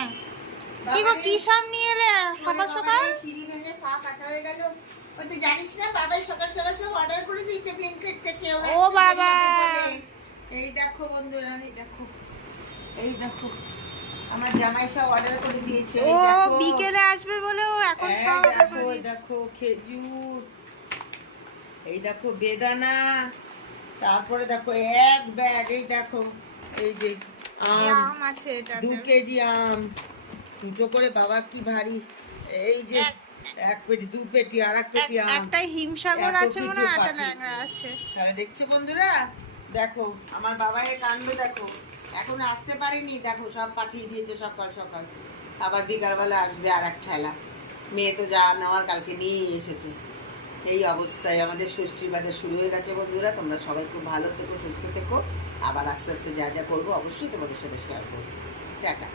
হ্যাঁ কি গো কি সব নিয়ে এলে সকাল সকাল? সিঁড়ি ভেঙে পা কাটা হয়ে গেল। ও তো জানিস না, বাবাই সকাল সকাল সব অর্ডার করে দিয়েছে ব্লিঙ্কিট থেকে। ও বাবা, এই দেখো বন্ধুরা, এই দেখো, এই দেখো আমার জামাই সব অর্ডার করে দিয়েছে। ও বিকেলে আসবে বলে ও এখন সব অর্ডার করে দিয়েছে। দেখো খেজুর, এই দেখো বেদানা, তারপরে দেখো এক ব্যাগ, এই দেখো এই যে আম আছে, এটা 2 কেজি আম, দুটো করে, বাবা কি ভারী। এই যে এক পেটি, 2 পেটি, আর এক পেটি আম, একটা হিমসাগর আছে মনে হয়, একটা ল্যাংড়া আছে। তাহলে দেখছো বন্ধুরা, দেখো আমার বাবার কাণ্ড দেখো। এখন আসতে পারেনি, দেখো সব পাঠিয়ে দিয়েছে সকাল সকাল। আবার বিকালবেলা আসবে আর এক ঠেলা। মেয়ে তো যা নেওয়ার কালকে নিয়ে এসেছে। এই অবস্থায় আমাদের ষষ্ঠীর বাজার শুরু হয়ে গেছে বন্ধুরা। তোমরা সবাই খুব ভালো থেকো, সুস্থ থেকো। আবার আস্তে আস্তে যা যা করবো অবশ্যই তোমাদের সাথে শেয়ার করবো। টাটা।